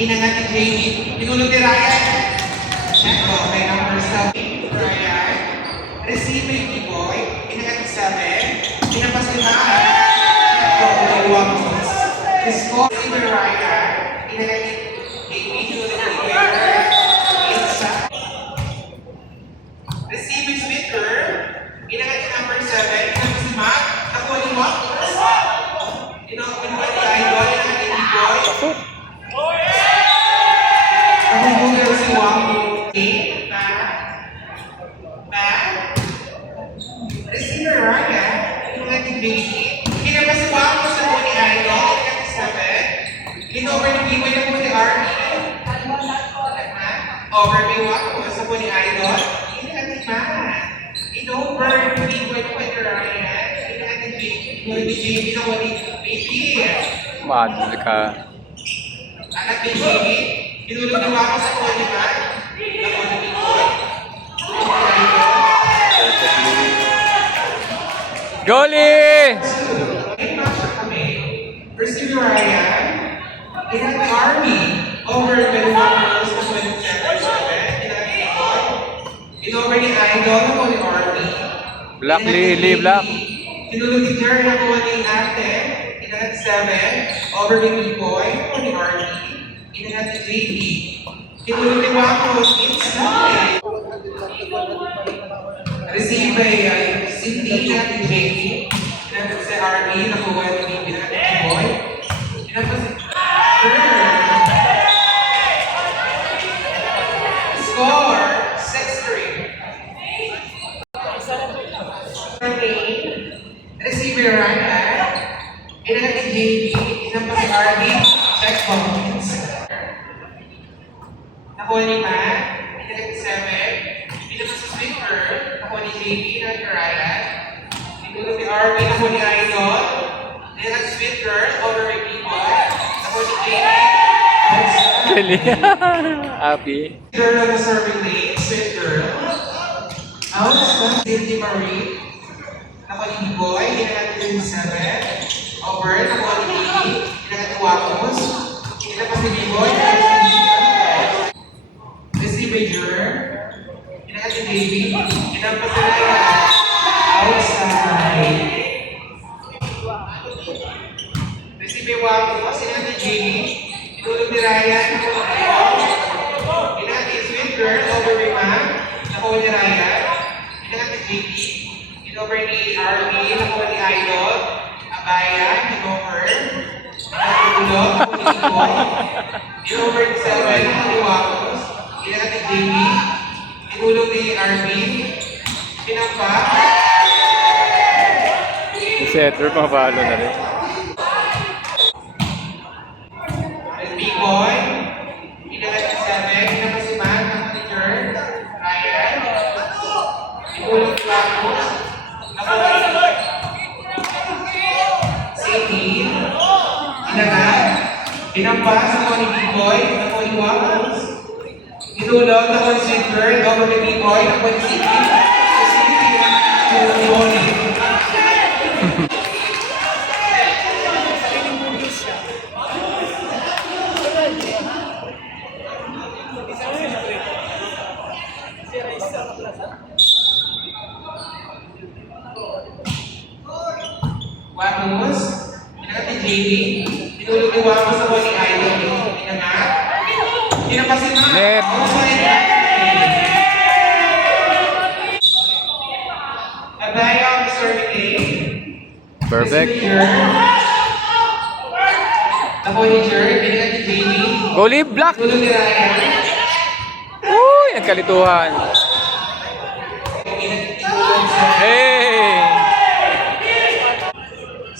Inangat ni JD. Pinulog ni Ryan. Check ko. May number 7. Ryan. Receive by B-Boy. Inangat ni 7. Pinapas ni Ryan. Check ko. May Wamos. Score. Receive by Ryan. Inangat ni JD. Pinulog ni Ryan. Receive by Twitter. Inangat ni number 7. Pinapas ni Matt. Nakuha ni Wamos. Inopen by the Idol. Inangat ni B-Boy. Nahubungan si Wamo. Receiver Ryan. Inangat ni Baby. Kinabas si Wamo sa buo ni Idol. Inangat ni 7. Inover ni B-Boy na buo ni Army. Over by Wamo sa buo ni Idol. Inangat ni Matt. Inover ni B-Boy na buo ni Ryan. Inangat ni JB na buo ni Baby. Madal ka. Anak ni JB. Pinulog ni Wamo sa buo ni Matt. Nakuha ni B-Boy. Goalie! Receive Ryan. Inangat ni Army. Over by Wamo sa 27. Inangat ni B-Boy. Inover ni Idol na buo ni Army. Black Lily, Black. Tinulog ni Jerry na buo ni Ate. Inangat ni 7. Over by B-Boy na buo ni Army. Inangat ni JD. Tinulog ni Wamo inside. Receive by Cindy na ni JD. Inangat si Army. Nakuha ni B. Inangat ni B-Boy. Inangat si Score 6-3. Receive by Ryan. Inangat ni JD. Inangat si Army. Check points. Nakuha ni Matt. Inangat ni 7. Pinapos sa speaker. Nakuha ni JD. Inangat ni Ryan. Pinulog ni Army. Nakuha ni Idol. Inangat si Sweet Girl. Over by B-Boy. Nakuha ni JD. Really? Happy. Girl on the serving lane. Sweet Girl. Outside. Cindy Marie. Nakuha ni B-Boy. Inangat ni 7. Over. Nakuha ni JD. Inangat ni Wamos. Pinapos ni B-Boy. Inangat ni Receive by Jerry. Inangat ni Baby. Inampas ni Ryan. Outside. Receive by Wamos. Inangat ni JD. Pinulog ni Ryan. Inangat ni Sweet Girl. Over by Matt. Nakuha ni Ryan. Inangat ni JD. Inover ni RB. Nakuha ni Idol. Abaya. Inover. Natulog. Nakuha ni B-Boy. Inover ni 7. Nakuha ni Wamos. Inangat ni JD. Tinulog ni RB. Pinampa. Setter, pang-follow na rin. B-Boy. Inangat ni 7. Pinampa si Matt. Nakuha ni Jerry. Ryan. Tinulog ni Wamos. Nakuha ni Cindy. Inangat. Pinampas. Nakuha ni B-Boy. Nakuha ni Wamos. Tinulog. Nakuha ni Sweet Girl. Over ni B-Boy. Nakuha ni Cindy. Si Cindy. Nakuha ni Bonnie. Wamos. Inangat ni JD. Tinulog ni Wamos sa buo ni Idol. Inangat. Pinampas si Matt. Net. Abaya on the serving lane. Perfect. Nakuha ni Jerry. Inangat ni JD. Goalie, Black. Tinulog ni Ryan. Uy, nagkalituhan. Tinulog sa Hey!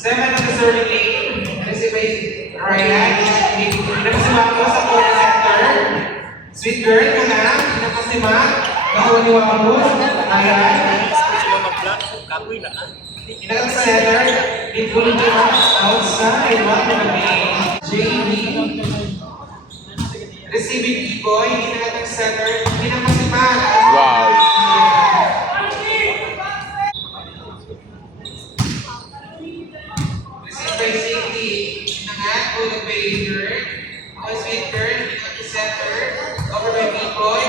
7 on the serving lane. Receive by Ryan. Pinampas si Wamos sa buo ni center. Sweet Girl muna. Pinampas si Matt. Nakuha ni Wamos. Ryan. Inangat sa center. Pinulog ni Matt outside. One to the main. JD. Receiving B-Boy. Inangat ng center. Pinampas si Matt. Wow. Receive by Cindy. Inangat. Ulog by Girl. Ako sweet Girl. Biboy.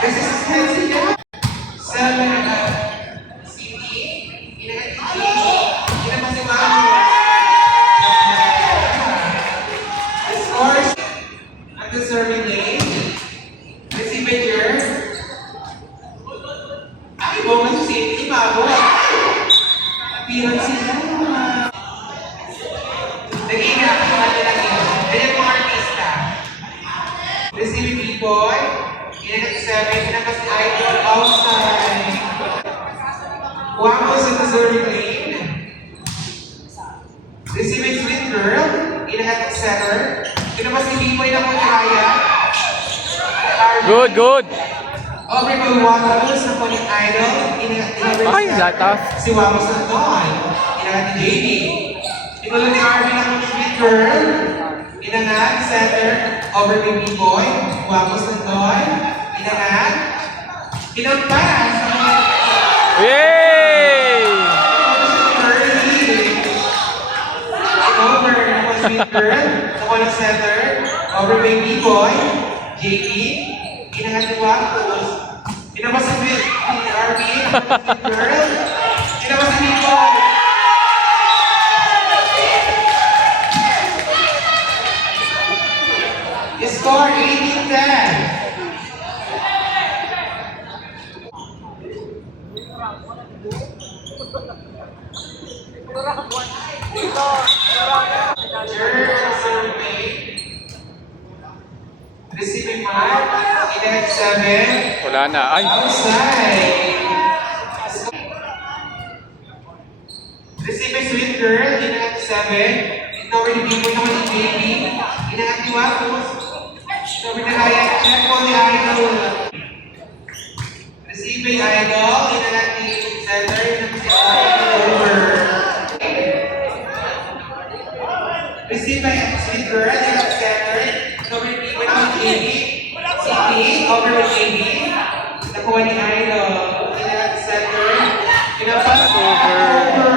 This is Nancy. Sa City, inagat si Jimmy. Inagat si Mami. The scores at the serving lane. Receive by Jer. Ay, buong na si City, mago. Napiran sila. Naging reaction natin lang yun. Ganyan mga artista. Receive B-boy. Inagat si 7. Inagat si Idol outside. Wamos at the serving lane. Receive by Sweet Girl. Inagat si center. Inagat si B-boy na po ni Raya. Good, good. Over by Wamos na po ni Idol. Ay, latas. Si Wamos na Don. Inagat ni JD. Ituloy ni Arvin na po ni Sweet Girl. Inangat, center, over by B-boy. Wamos na Don. Inangat. Kinampas. Yay! Over na po Sweet Girl. Nakuha ng center. Over by B-boy. JD. Inangat ni Wamos. Kinampas si Sweet Arvin. Sweet Girl. Kinampas si B-boy. Score 18-10. Receiving mark, inagat 7. Wala na. Ay, Outside. Receiving Sweet Girl, inagat 7. Ignore ni Biboy naman ni Baby. Inagat ni Wapos. Ignore na kaya. Check po ni Idol. Receiving Idol, inagat ni Center. Inagat si Over. Receive by Sweet Girl, inagat Center. Ignore ni Biboy naman ni Baby. CP, over with Baby. Nakuha ni Idol. Inagat Center. Pinapas over.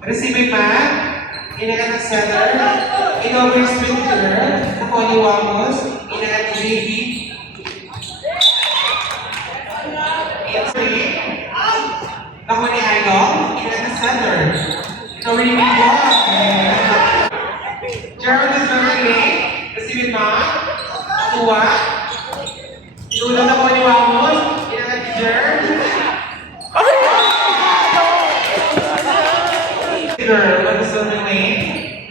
Receive by Matt. Inagat ng center. In-over Sweet Girl. Nakuha ni Wamos. Inagat ni JB. In-3. Nakuha ni Idol. Inagat ng center. In-over ni Bibo. Gerald is very late. Receive by Matt. Nakuha. Inulang nakuha ni Wamos. Inagat ni Gerald. Girl, what is the name?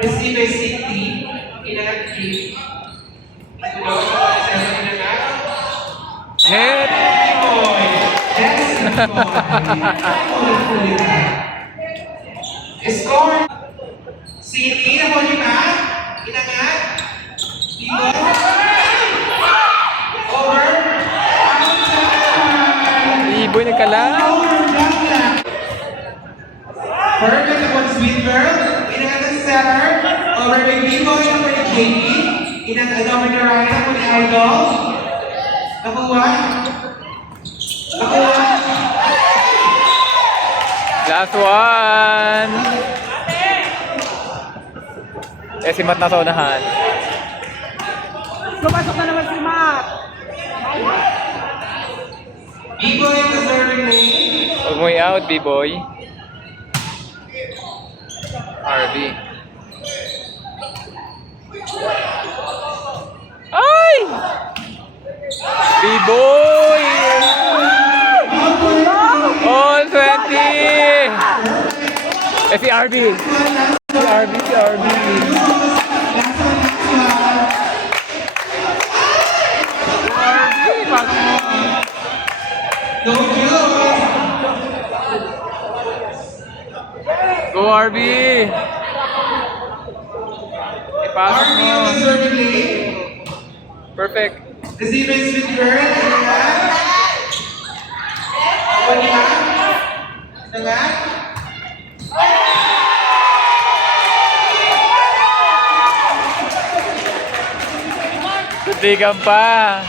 Receive by City. Inagat G. Ituloy sa pag-isang inagat. net. Boy! Yes, boy! Score! City, nakuha niyo ba? Inagat. Dito. Over. Iboy nagkala. Perfect upon Sweet Girl. Inagat ng center. Over by B-boy na po ni JP. Inagat over ni Ryan na po ni Idol. Nakuha. Nakuha. Last one. Eh, si Matt nasa unahan. Pumasok na naman si Matt. B-boy ang deserving name. Huwag mo i-out, B-boy. RB. Ay! B-boy! All 20! Eh, si RB. Si RB. RB, pasok mo. No kills. Go RB! Ipasok RB mo. ang deserving name. Perfect. Receive by Sweet Girl. Inagat. Nakuha niya. Inagat. Tutigan pa.